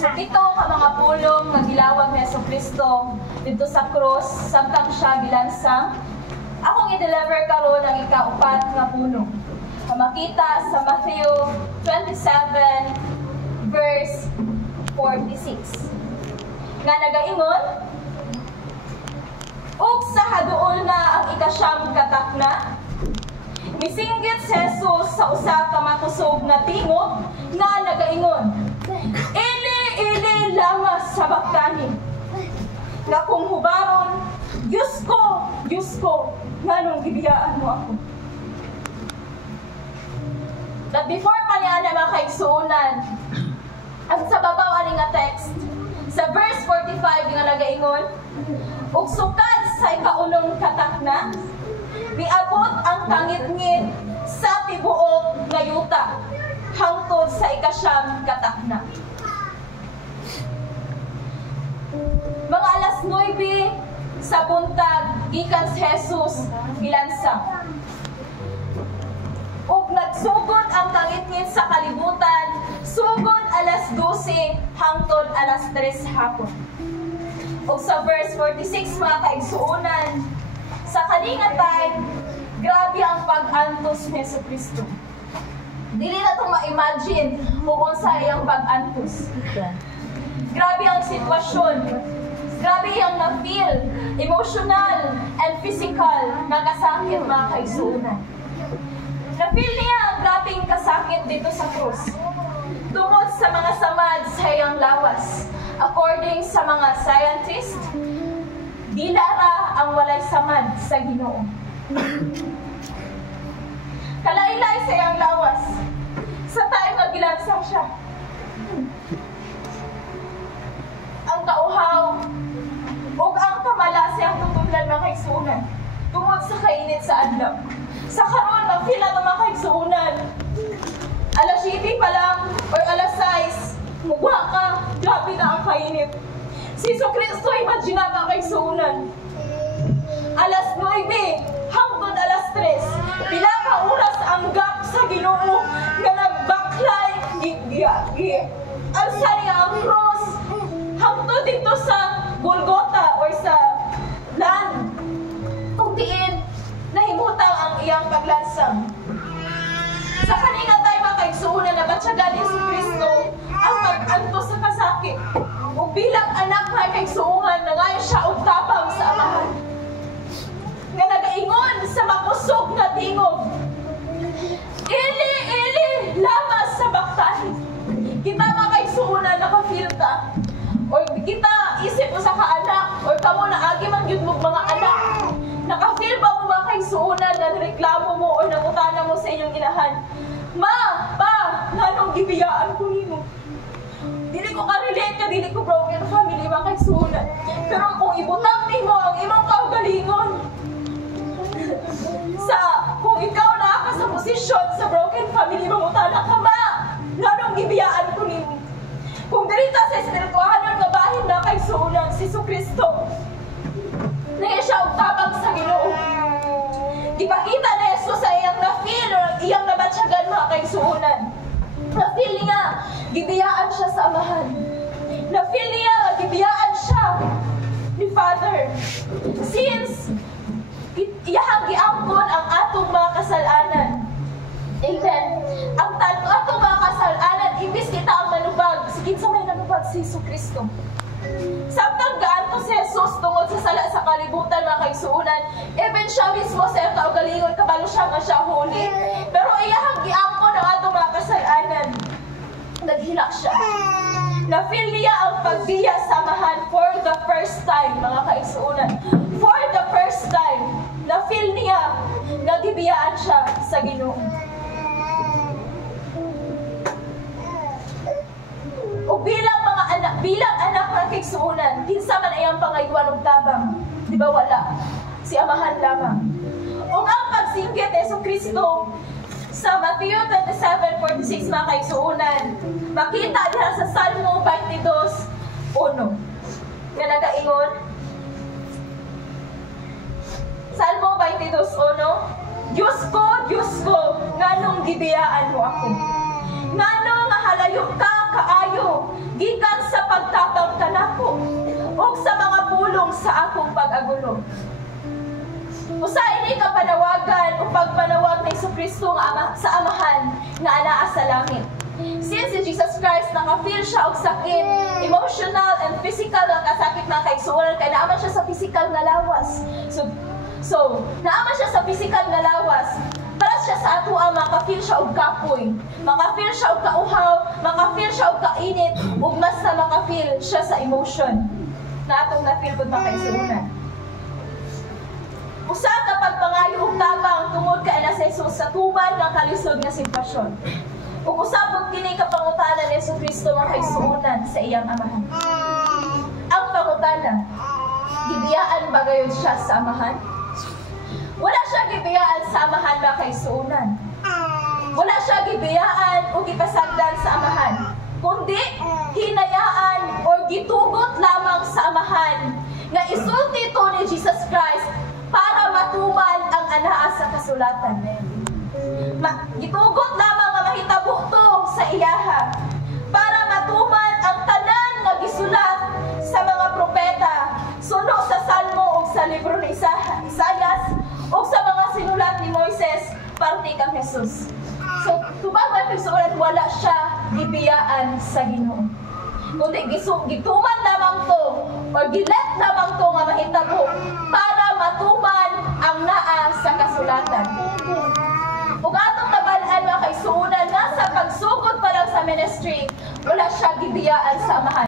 Pito ka mga pulong nga gilawag ni Jesucristo dito sa cross samtang siya gilansang. Akong i-deliver karon ang ikaupat nga pulong. Makita sa Matthew 27 verse 46. Nga nagaingon, ug sa haduol na ang ikasyam katakna, misinggit si Jesus sa usa ka makusog na tingog nga nagaingon, Eli, Eli, lama sabachthani. Nga kung hubaron, Diyos ko, nganong gibiyaan mo ako. That before pa niya na mga kaigsuunan, ang sa babaw ani nga text, sa verse 45 nga nagaingon, ug sukad sa ikaunong katakna, miabot ang kangit-ngit sa tibuok nga yuta hangtod sa ikasyam katakna. Mga alas 9 sa buntag, gikan si Jesus gilansa. Ug nagsugod ang kangit-ngit sa kalibutan, sugod alas 12 hangtod alas 3 hapon. Ug sa verse 46 mga kaigsuunan, sa kaninga time, grabe ang pag-antos ni Jesucristo. Dili na itong ma-imagine kung unsa iyang pag-antos. Grabe ang sitwasyon. Grabe ang na-feel, emotional and physical na kasakit mga kaigsuunan. Na-feel niya ang grabing kasakit dito sa krus. Tungod sa mga samad sa iyang lawas. According sa mga scientists, dila ra ang walay samad sa Ginoo. Kalaylay sa iyang lawas. Sa tayo nga gilansang siya. Ang kauhaw ug ang kamala sa iyang tutublan mga kaigsuunan. Tungod sa kainit sa adlaw. Sa karon mag-feel na mga kaigsuunan. Alas 7 pa lang or alas 6, mugwa ka, grabe na ang kainit. Si Jesucristo imagine na mga kaigsuunan. Alas 9 hangtod alas 3, pila ka oras ang gap sa Ginoo nga nagbaklay alsa niya ang cross hangtod dito sa Golgotha or sa land kung diin nahimutang ang iyang paglansang. Sa kanina tayo mga kaigsuunan na batyagan ni Jesucristo ang pag-antos sa kasakit o bilang anak na kaigsuunan na ngayon siya og tapang sa amahan nga nagaingon sa makusog na tingog, Eli, Eli, lama sabachthani. Kita mga kaigsuunan naka-feel ta or kita isip mo sa kaanak or kamo na agi man yun mo mga anak. Naka-feel ba mo mga kaigsuunan na reklamo mo o nangutana mo sa inyong inahan? Ma, pa, nanong gibiyaan ko nimo. Dili ko ka-relate ka, dili ko broken family mga kaigsuunan. Pero kung ibutang nimo ang imong kaugalingon, kung ikaw na ka sa posisyon sa broken family, mangutana ka, ma, nanong gibiyaan ko nimo. Kung dirita sa espirituhanon nga bahin na kaigsuunan, si Jesucristo, na siya og tabang sa Ginoo. Ipakita na Jesus sa iyang na-feel o iyang nabatsyagan mga kaigsuunan. Na-feel niya, gibiyaan siya sa amahan. Na-feel niya, gibiyaan siya ni Father. Since iyahang giangkon ang atong mga kasalanan. Amen. Ang atong mga kasalanan, imbis kita ang manubag, sige sa may nanubag si Jesucristo. Samtang gaanto si Jesus tungod sa sala sa kalibutan mga kaigsuunan, even siya mismo sa iyang kaugalingon, kabalo siya nga siya holy. Pero iyahang giangkon ang atong mga kasalanan. Naghilak siya. Na-feel niya ang pagbiya samahan for the first time, mga kaigsuunan. For the first time, na-feel niya na gibiyaan siya sa Ginoo. O bilang mga anak, bilang anak ng kaigsuunan, kinsa man ay ang pangayuan og tabang. Di ba wala? Si amahan lamang. O ang pagsinggit ni Jesucristo sa Matthew 27:46 mga kaigsuunan, makita diha sa Salmo 22:1. Nga nagaingon, Salmo 22:1, Diyos ko, nganong gibiyaan mo ako? Ngano nga halayo ka kaayo gikan sa pag-agulo. Usa ini ka panawagan o pagpanawag ni Jesucristo sa amahan nga anaa sa langit. Since si Jesus Christ naka-feel siya og sakit, emotional and physical nga kasakit na kay suulan kay naaman siya sa physical nga lawas. So naaman siya sa physical nga lawas. Para siya sa ato maka-feel siya og kapoy, maka-feel siya og kauhaw, maka-feel siya og kainit, ug mas na maka-feel siya sa emotion na atong na-feel pud makaisunan. Usa ka pagpangayo og tabang tungod kay ana sa Jesus sa tuman nga kalisod nga sitwasyon. Ug usapon kini ka pangutana ni Jesucristo nga kaisunan sa iyang amahan. Ang pangutana, gibiyaan ba gayon siya sa amahan? Wala siya gibiyaan sa amahan ba kaisunan. Wala siya gibiyaan o gipasagdan sa amahan, kundi hinayaan o gitugot lamang sa amahan nga isulti to ni Jesus Christ para matuman ang anaa sa kasulatan. Gitugot lamang nga mahitabo to sa iyaha para matuman ang tanan nga gisulat sa mga propeta suno sa Salmo ug sa libro ni Isaias ug sa mga sinulat ni Moises parte kang Jesus. So, tubag man pagsulat, wala siya gibiyaan sa Ginoo. Kundi gituman lamang to o gilet lamang to nga mahitabo para matuman ang naa sa kasulatan. Ug atong nabalaan mga kaisunan nga sa pagsugod pa lang sa ministry, wala siya gibiyaan sa amahan.